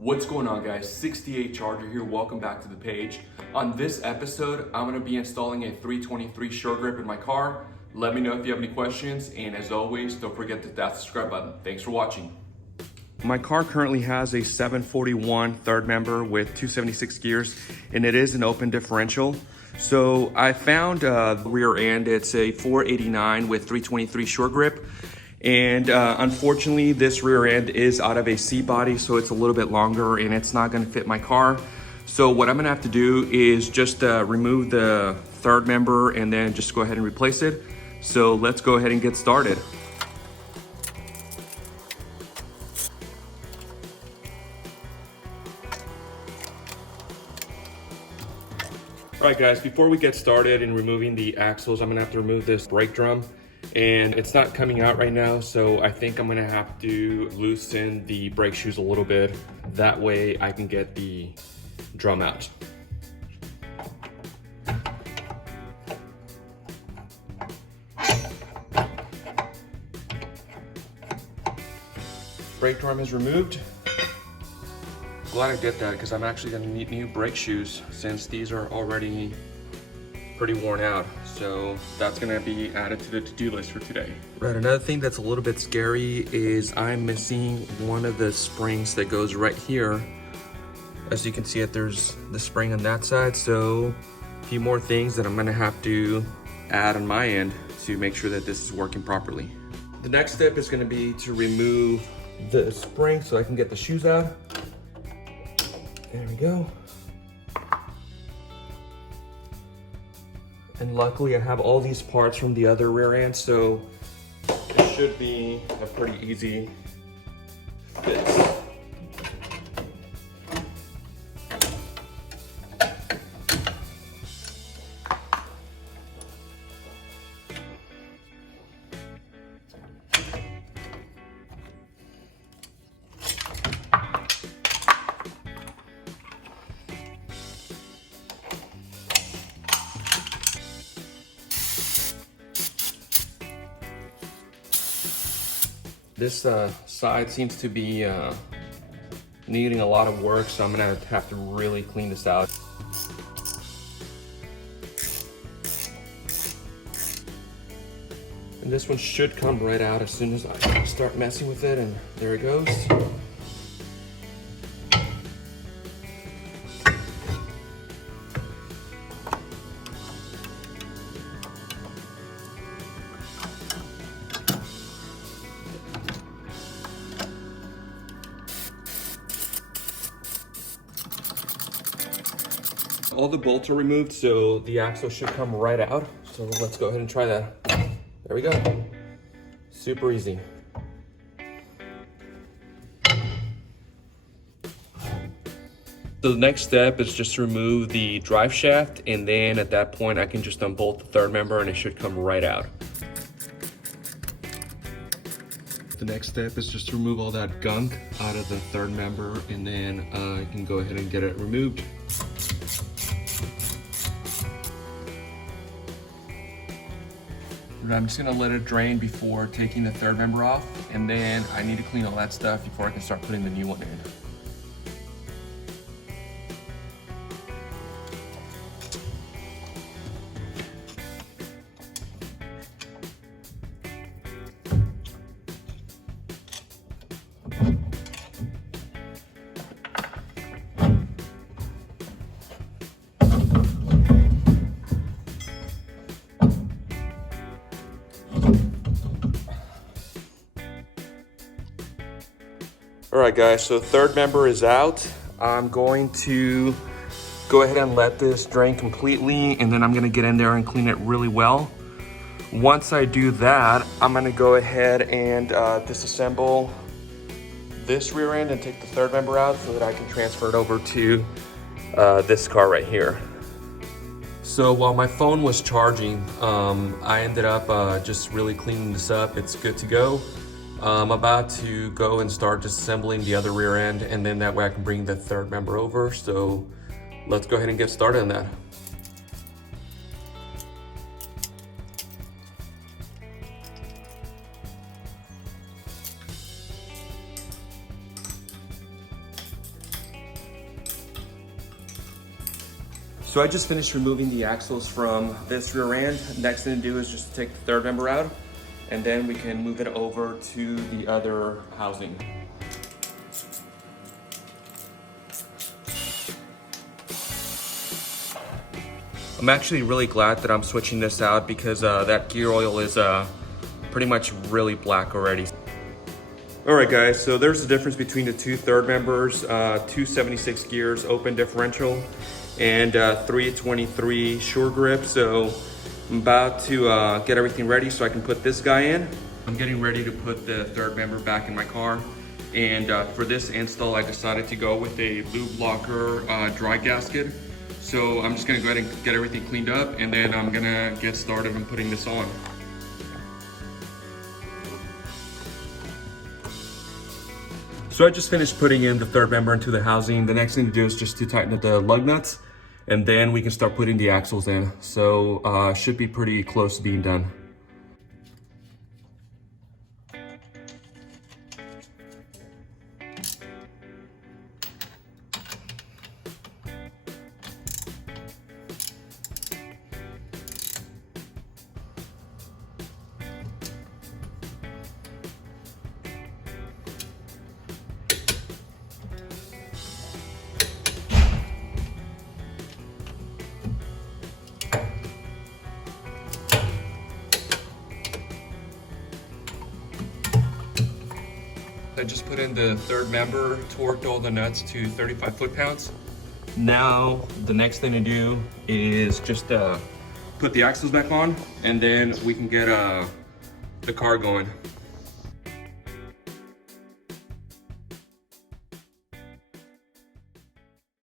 What's going on, guys? 68 Charger here. Welcome back to the page. On this episode, I'm going to be installing a 323 Suregrip in my car. Let me know if you have any questions, and as always, don't forget to hit that subscribe button. Thanks for watching. My car currently has a 741 third member with 276 gears, and it is an open differential. So I found the rear end. It's a 489 with 323 Suregrip. And unfortunately, this rear end is out of a C body, so it's a little bit longer and it's not gonna fit my car. So what I'm gonna have to do is just remove the third member and then just go ahead and replace it. So let's go ahead and get started. All right, guys, before we get started in removing the axles, I'm gonna have to remove this brake drum. And it's not coming out right now, so I think I'm gonna have to loosen the brake shoes a little bit. That way I can get the drum out. Brake drum is removed. Glad I did that because I'm actually gonna need new brake shoes since these are already pretty worn out. So that's gonna be added to the to-do list for today. Right, another thing that's a little bit scary is I'm missing one of the springs that goes right here. As you can see there's the spring on that side. So a few more things that I'm gonna have to add on my end to make sure that this is working properly. The next step is gonna be to remove the spring so I can get the shoes out. There we go. And luckily I have all these parts from the other rear end, so it should be a pretty easy fix. This side seems to be needing a lot of work, so I'm gonna have to really clean this out. And this one should come right out as soon as I start messing with it, and there it goes. All the bolts are removed, so the axle should come right out. So let's go ahead and try that. There we go. Super easy. So the next step is just to remove the drive shaft, and then at that point I can just unbolt the third member and it should come right out. The next step is just to remove all that gunk out of the third member, and then I can go ahead and get it removed. I'm just gonna let it drain before taking the third member off, and then I need to clean all that stuff before I can start putting the new one in. All right, guys, so third member is out. I'm going to go ahead and let this drain completely, and then I'm gonna get in there and clean it really well. Once I do that, I'm gonna go ahead and disassemble this rear end and take the third member out so that I can transfer it over to this car right here. So while my phone was charging, I ended up just really cleaning this up. It's good to go. I'm about to go and start disassembling the other rear end, and then that way I can bring the third member over. So let's go ahead and get started on that. So I just finished removing the axles from this rear end. Next thing to do is just to take the third member out, and then we can move it over to the other housing. I'm actually really glad that I'm switching this out because that gear oil is pretty much really black already. All right guys, so there's the difference between the two third members, 276 gears, open differential, and 323 Suregrip. So I'm about to get everything ready so I can put this guy in. I'm getting ready to put the third member back in my car. And for this install, I decided to go with a lube locker dry gasket. So I'm just gonna go ahead and get everything cleaned up, and then I'm gonna get started on putting this on. So I just finished putting in the third member into the housing. The next thing to do is just to tighten up the lug nuts, and then we can start putting the axles in. So should be pretty close to being done. I just put in the third member, torqued all the nuts to 35 foot-pounds. Now, the next thing to do is just put the axles back on, and then we can get the car going.